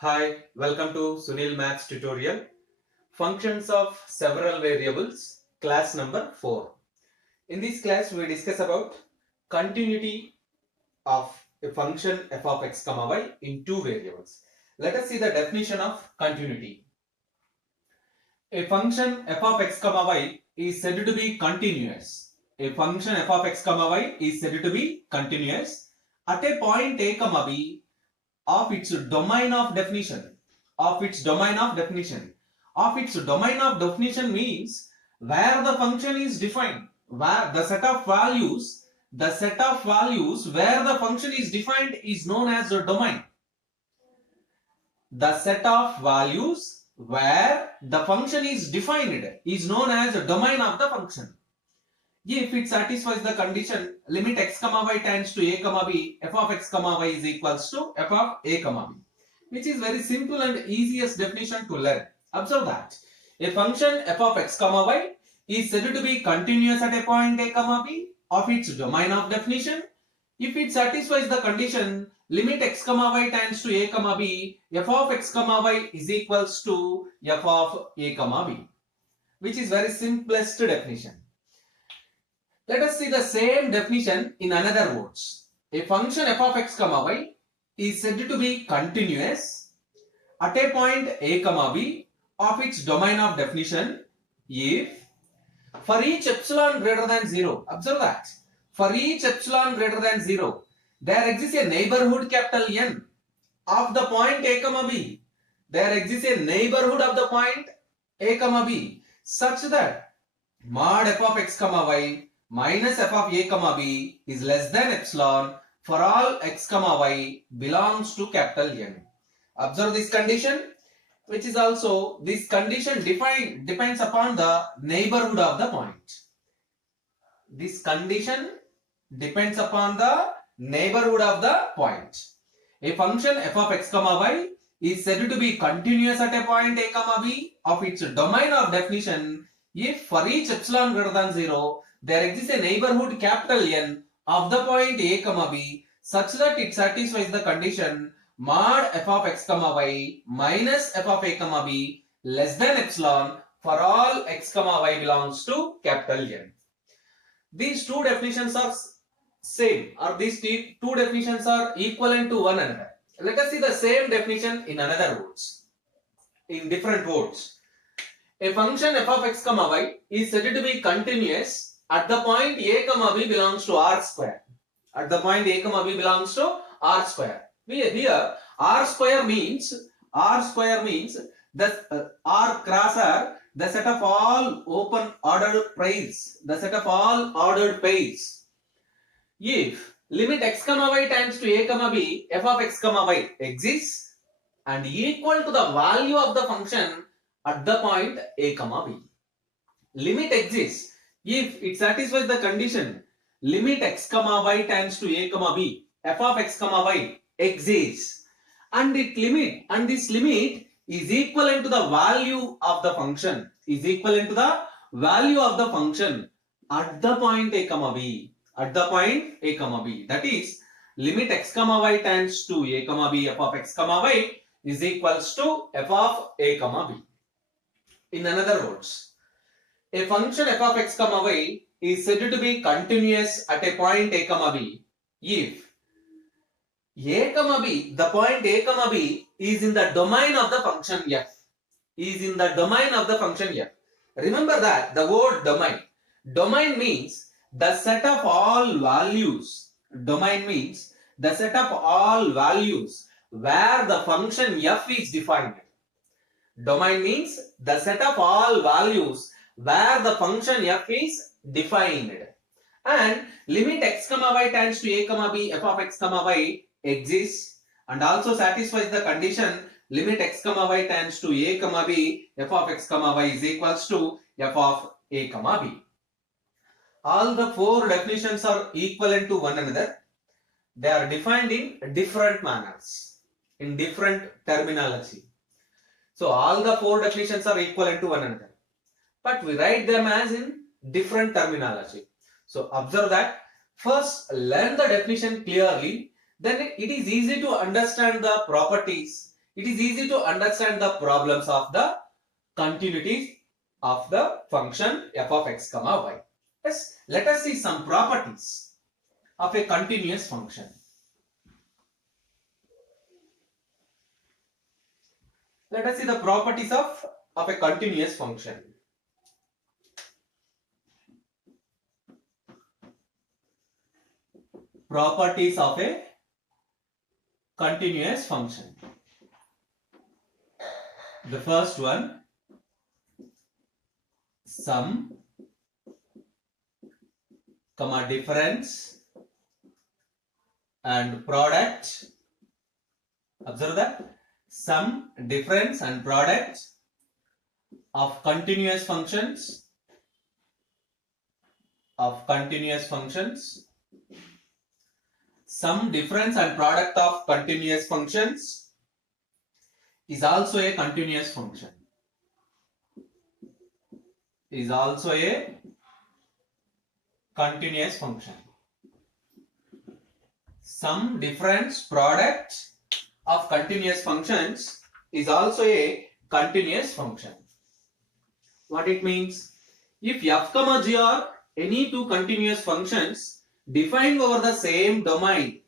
Hi, welcome to Sunil Maths tutorial. Functions of several variables, class number 4. In this class, we discuss about continuity of a function f of x comma y in two variables. Let us see the definition of continuity. A function f of x comma y is said to be continuous. A function f of x comma y is said to be continuous at a point a comma b of its domain of definition of its domain of definition of its domain of definition means where the function is defined, where the set of values where the function is defined is known as the domain. The set of values where the function is defined is known as the domain of the function. If it satisfies the condition limit x comma y tends to a comma b, f of x comma y is equals to f of a comma b, which is very simple and easiest definition to learn. Observe that a function f of x comma y is said to be continuous at a point a comma b of its domain of definition if it satisfies the condition limit x comma y tends to a comma b, f of x comma y is equals to f of a comma b, which is very simplest definition. Let us see the same definition in another words. A function f of x comma y is said to be continuous at a point a comma b of its domain of definition if for each epsilon greater than 0, observe that, for each epsilon greater than 0, there exists a neighborhood capital N of the point a comma b. There exists a neighborhood of the point a comma b such that mod f of x comma y minus f of a comma b is less than epsilon for all x comma y belongs to capital N. Observe this condition, which is also this condition depends upon the neighborhood of the point. This condition depends upon the neighborhood of the point. A function f of x comma y is said to be continuous at a point a comma b of its domain of definition if for each epsilon greater than 0 there exists a neighborhood capital N of the point a comma b such that it satisfies the condition mod f of x comma y minus f of a comma b less than epsilon for all x comma y belongs to capital N. These two definitions are same, or these two definitions are equivalent to one another. Let us see the same definition in another words, in different words. A function f of x comma y is said to be continuous at the point a comma b belongs to R square. At the point a comma b belongs to R square. Here R square means the R cross R, the set of all open ordered pairs, the set of all ordered pairs. If limit x comma y tends to a comma b, f of x comma y exists and equal to the value of the function at the point a comma b. Limit exists if it satisfies the condition limit x comma y tends to a comma b, f of x comma y exists and this limit is equivalent to the value of the function at the point a comma b, that is limit x comma y tends to a comma b, f of x comma y is equals to f of a comma b. In another words, a function f of x comma y is said to be continuous at a point a comma b if a comma b, the point a comma b is in the domain of the function f. Remember that the word domain means the set of all values. Domain means the set of all values where the function f is defined. Domain means the set of all values where the function f is defined. And limit x comma y tends to a comma b, f of x comma y exists and also satisfies the condition limit x comma y tends to a comma b, f of x comma y is equals to f of a comma b. All the four definitions are equivalent to one another. They are defined in different manners, in different terminology. So all the four definitions are equivalent to one another, but we write them as in different terminology. So observe that first learn the definition clearly, then it is easy to understand the properties. it is easy to understand the problems of the continuities of the function f of x comma y. Yes, let us see some properties of a continuous function. Let us see the properties of a continuous function. Properties of a continuous function. The first one, sum, comma difference and product. Observe that sum, difference and product of continuous functions sum, difference and product of continuous functions is also a continuous function. Is also a continuous function. Sum, difference, product of continuous functions is also a continuous function. What it means? If f comma g are any two continuous functions defined over the same domain,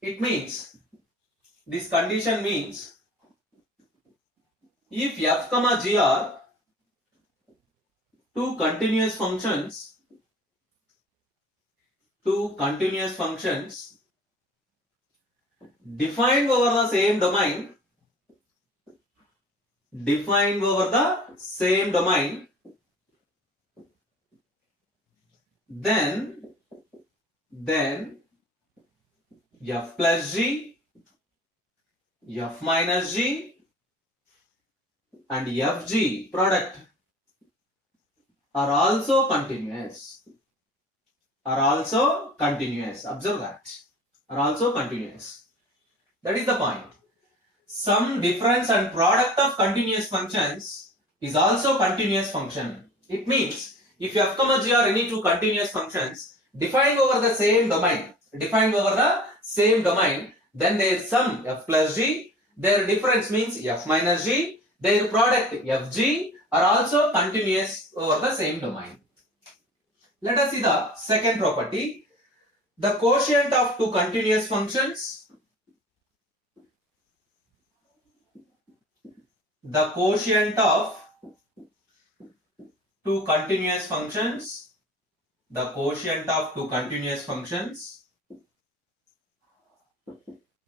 it means, this condition means, if f comma g are two continuous functions defined over the same domain, then f plus g, f minus g and fg product are also continuous. Observe that. Are also continuous. That is the point. Sum, difference and product of continuous functions is also continuous function. It means if f comma g are any two continuous functions defined over the same domain, then their sum f plus g, their difference means f minus g, their product fg are also continuous over the same domain. Let us see the second property, the quotient of two continuous functions. The quotient of two continuous functions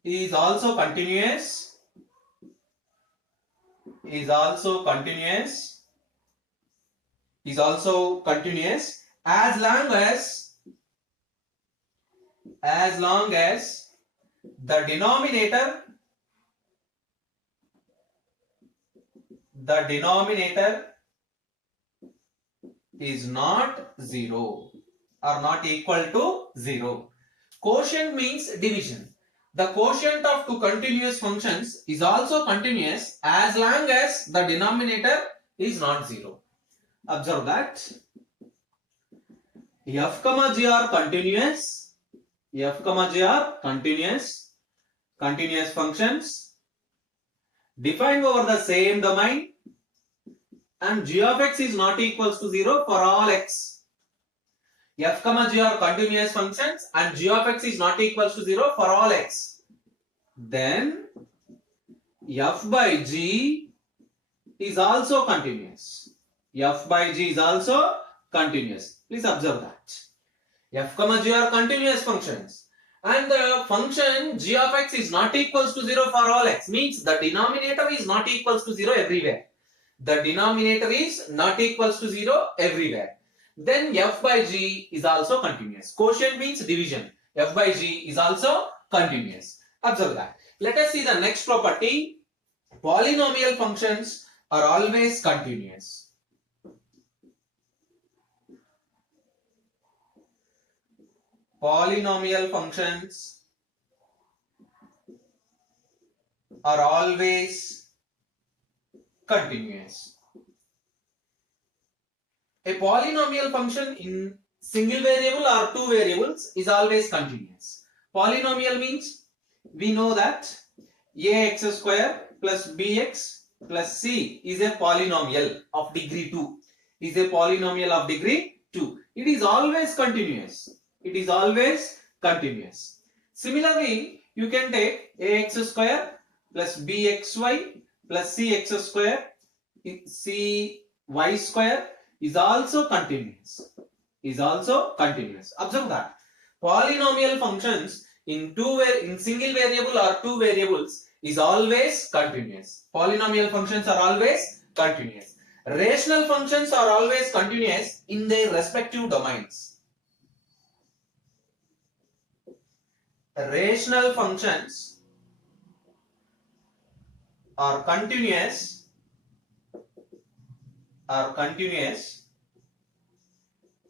is also continuous as long as the denominator is not 0 or not equal to 0. Quotient means division. The quotient of two continuous functions is also continuous as long as the denominator is not 0. Observe that f comma g are continuous functions defined over the same domain, and g of x is not equals to 0 for all x. F comma g are continuous functions and g of x is not equals to 0 for all x. Then f by g is also continuous. Please observe that. F comma g are continuous functions and the function g of x is not equals to 0 for all x, means the denominator is not equals to 0 everywhere. Then f by g is also continuous. Quotient means division. F by g is also continuous. Observe that. Let us see the next property. Polynomial functions are always continuous. Polynomial functions are always continuous. A polynomial function in single variable or two variables is always continuous. Polynomial means we know that ax square plus bx plus c is a polynomial of degree 2. Is a polynomial of degree 2. It is always continuous. It is always continuous. Similarly, you can take ax square plus bxy plus cx square cy square is also continuous. Is also continuous. Observe that polynomial functions in single variable or two variables is always continuous. Polynomial functions are always continuous. Rational functions are always continuous in their respective domains. Rational functions are continuous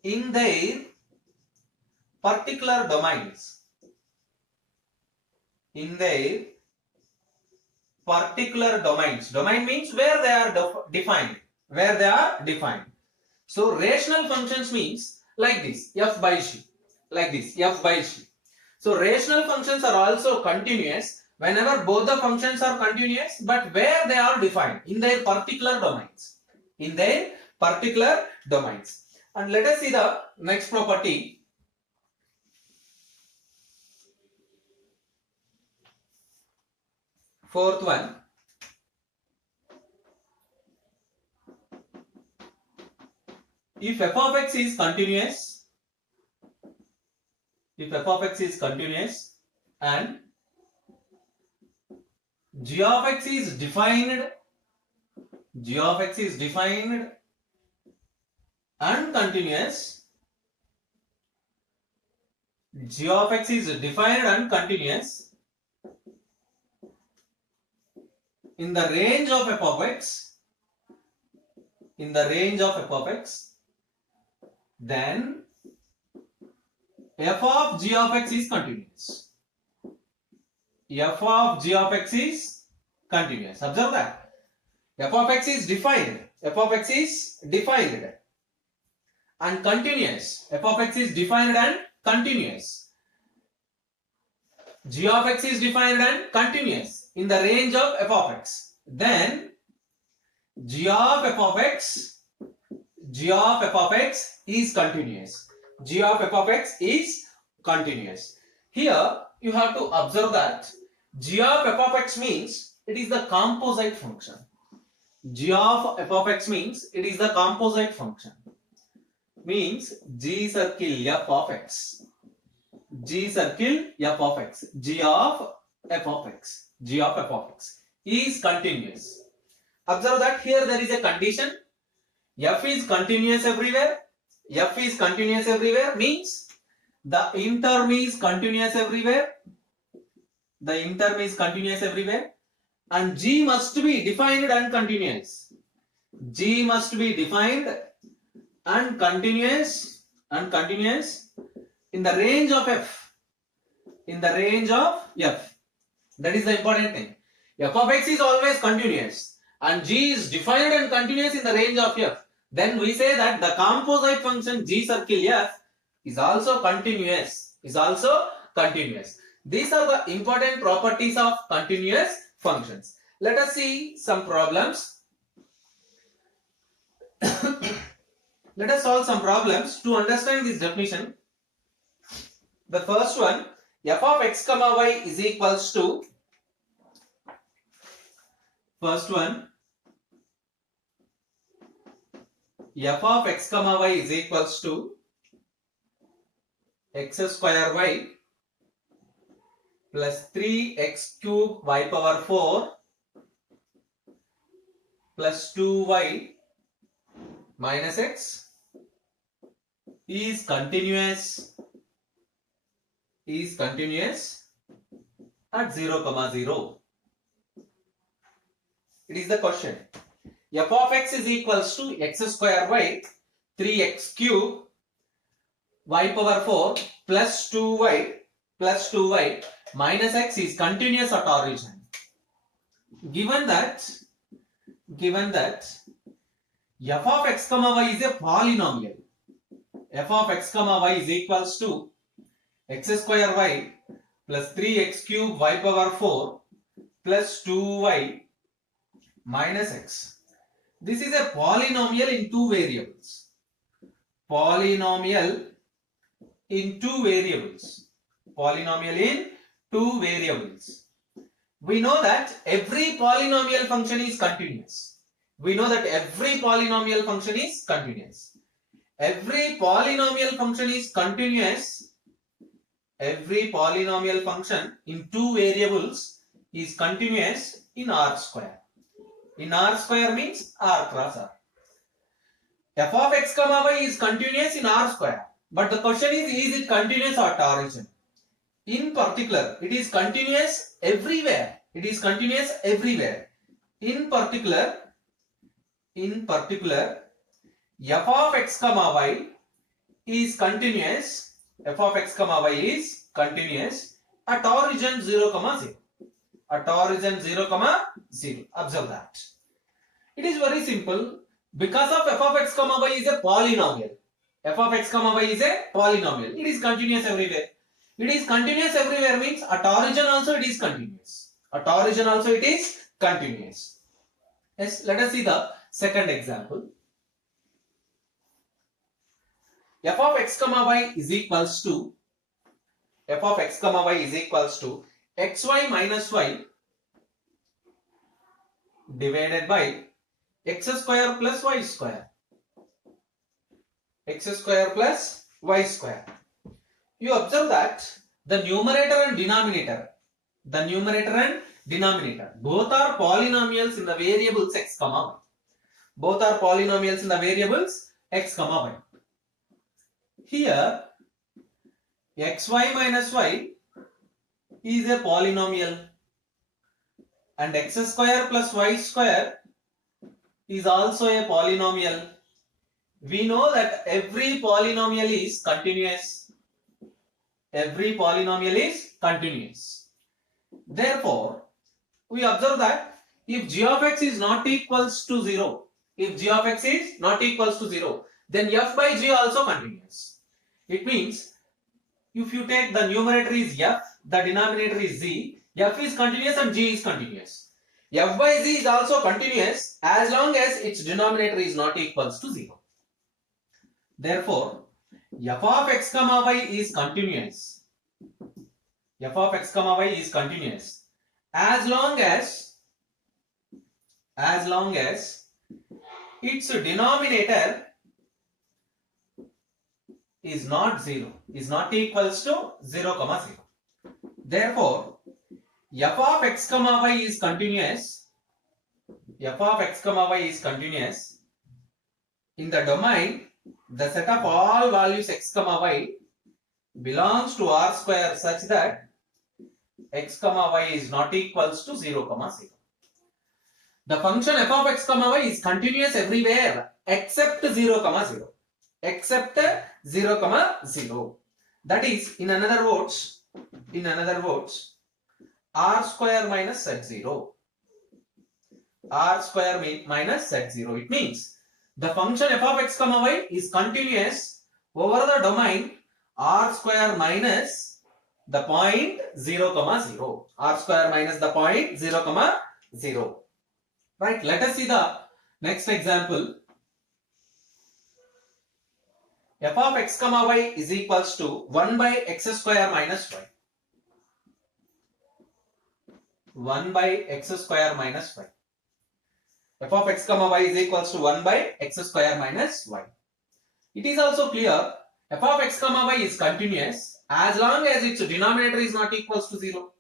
in their particular domains. In their particular domains. Domain means where they are defined. Where they are defined. So rational functions means like this, f by g. Like this, f by g. So rational functions are also continuous whenever both the functions are continuous, but where they are defined in their particular domains. In their particular domains. And let us see the next property. Fourth one. If f of x is continuous, and g of x is defined and continuous, g of x is defined and continuous in the range of f of x, then f of g of x is continuous. F of g of x is continuous. Observe that. F of x is defined. And continuous. F of x is defined and continuous. G of x is defined and continuous in the range of f of x. Then g of f of x is continuous. G of f of x is continuous. Here you have to observe that g of f of x means it is the composite function. G of f of x means it is the composite function. Means g circle f of x. G circle f of x. G of f of x. G of f of x is continuous. Observe that here there is a condition. F is continuous everywhere. F is continuous everywhere means the interm is continuous everywhere. The interm is continuous everywhere. And G must be defined and continuous. G must be defined and continuous in the range of f. That is the important thing. F of x is always continuous and G is defined and continuous in the range of f. Then we say that the composite function G circle f is also continuous. These are the important properties of continuous functions. Let us see some problems. Let us solve some problems to understand this definition. The first one, f of x comma y is equals to, f of x comma y is equals to x square y plus 3x cube y power 4 plus 2y minus x is continuous at 0, 0. It is the question. F of x is equals to x square y 3x cube y power 4 plus 2y minus x is continuous at origin. Given that f of x comma y is a polynomial. F of x comma y is equals to x square y plus 3x cube y power 4 plus 2y minus x. This is a polynomial in two variables. Polynomial in two variables. Polynomial in two variables. We know that every polynomial function is continuous. We know that every polynomial function is continuous. Every polynomial function is continuous. Every polynomial function in two variables is continuous in R square. In R square means R cross R. F of x comma y is continuous in R square. But the question is it continuous at origin? In particular, it is continuous everywhere. It is continuous everywhere. In particular, f of x comma y is continuous. F of x comma y is continuous at origin 0, 0. At origin 0, 0. Observe that. It is very simple. Because of f of x comma y is a polynomial. F of x comma y is a polynomial. It is continuous everywhere. It is continuous everywhere means at origin also it is continuous. At origin also it is continuous. Yes, let us see the second example. F of x comma y is equals to xy minus y divided by x square plus y square. X square plus y square. You observe that the numerator and denominator, both are polynomials in the variables x comma y. Both are polynomials in the variables x comma y. Here, xy minus y is a polynomial and x square plus y square is also a polynomial. We know that every polynomial is continuous. Every polynomial is continuous. Therefore, we observe that if g of x is not equals to 0, then f by g also continuous. It means if you take the numerator is f, the denominator is z, f is continuous and g is continuous. F by z is also continuous as long as its denominator is not equals to 0. Therefore, f of x comma y is continuous. F of x comma y is continuous as long as its denominator is not 0, is not equals to 0, 0. Therefore, f of x comma y is continuous. F of x comma y is continuous in the domain. The set of all values x comma y belongs to R square such that x comma y is not equals to 0, 0. The function f of x comma y is continuous everywhere except 0, 0. Except 0, 0. That is, in another words, R square minus z0. R square minus z0. It means the function f of x comma y is continuous over the domain R square minus the point 0, 0. R square minus the point 0, 0. Right, let us see the next example. F of x comma y is equals to 1 by x square minus y. 1 by x square minus y. F of x comma y is equals to 1 by x square minus y. It is also clear f of x comma y is continuous as long as its denominator is not equals to 0.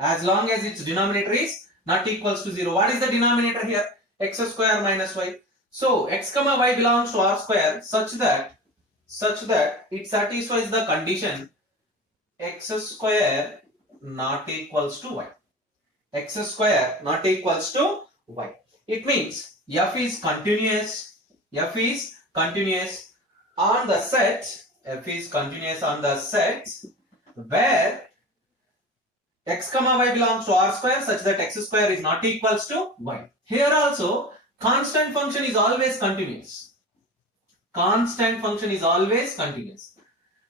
As long as its denominator is not equals to 0. What is the denominator here? X square minus y. So x comma y belongs to R square such that it satisfies the condition x square not equals to y. X square not equals to y. It means f is continuous. F is continuous on the set. F is continuous on the set where x comma y belongs to R square such that x square is not equals to y. Here also constant function is always continuous. Constant function is always continuous.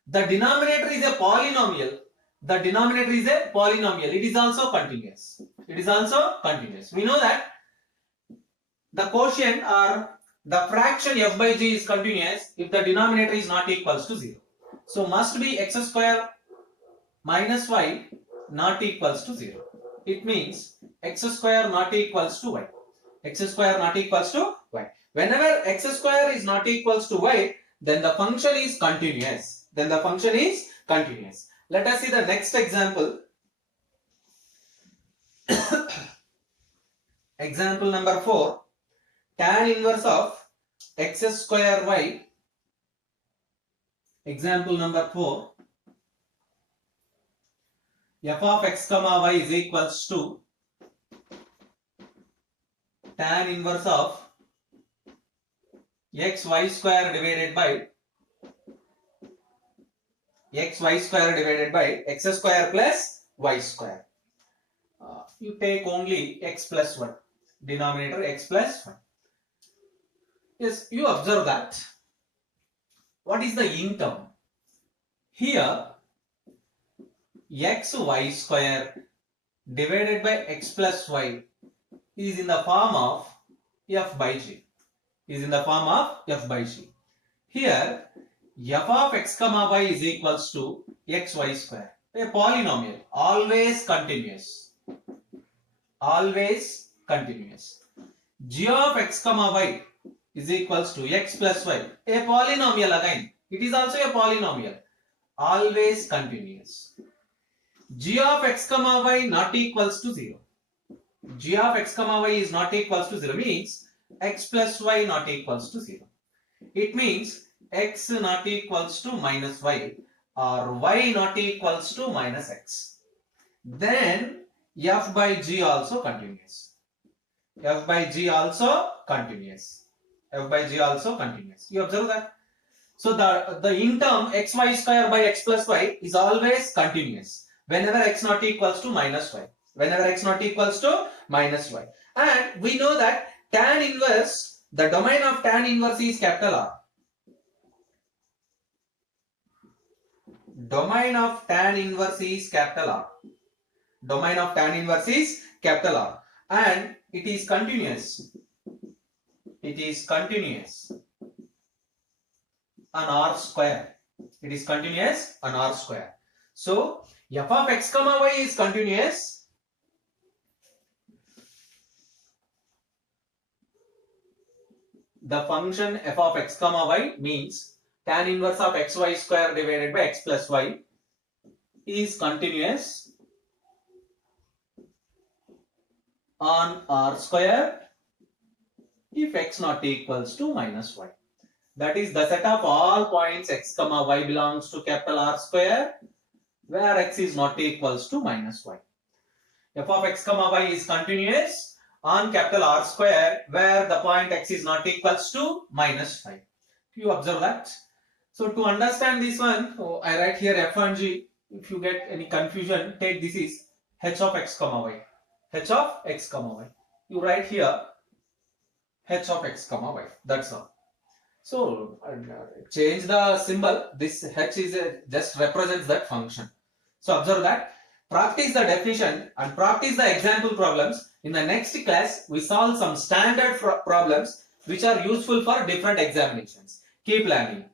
The denominator is a polynomial the denominator is a polynomial. It is also continuous. It is also continuous. We know that the quotient or the fraction f by g is continuous if the denominator is not equals to 0. So must be x square minus y not equals to 0. It means x square not equals to y. X square not equals to y. Whenever x square is not equals to y, then the function is continuous. Then the function is continuous. Let us see the next example. Example number 4. Tan inverse of x square y. Example number 4. F of x comma y is equals to tan inverse of x y square divided by x y square divided by x square plus y square. You take only x plus 1. Denominator x plus 1. Yes, you observe that. What is the in term? Here, x y square divided by x plus y is in the form of f by g. Is in the form of f by g. Here, f of x comma y is equals to x y square. A polynomial, always continuous. Always continuous. G of x comma y is equals to x plus y. A polynomial again. It is also a polynomial. Always continuous. G of x comma y not equals to 0. G of x comma y is not equals to 0 means x plus y not equals to 0. It means x not equals to minus y or y not equals to minus x. Then f by g also continuous. F by g also continuous. F by g also continuous. You observe that? So the in term xy square by x plus y is always continuous whenever x not equals to minus y. Whenever x not equals to minus y. And we know that tan inverse, the domain of tan inverse is capital R. Domain of tan inverse is capital R. Domain of tan inverse is capital R. And it is continuous. It is continuous on R square. It is continuous on R square. So, f of x comma y is continuous. The function f of x comma y means tan inverse of xy square divided by x plus y is continuous on R square if x not equals to minus y. That is the set of all points x comma y belongs to capital R square where x is not equals to minus y. F of x comma y is continuous on capital R square where the point x is not equals to minus 5. You observe that? So to understand this one, I write here f and g. If you get any confusion, take this is h of x comma y. H of x comma y. You write here h of x comma y. That's all. So change the symbol. This h is just represents that function. So observe that. Practice the definition and practice the example problems. In the next class, we solve some standard problems which are useful for different examinations. Keep learning.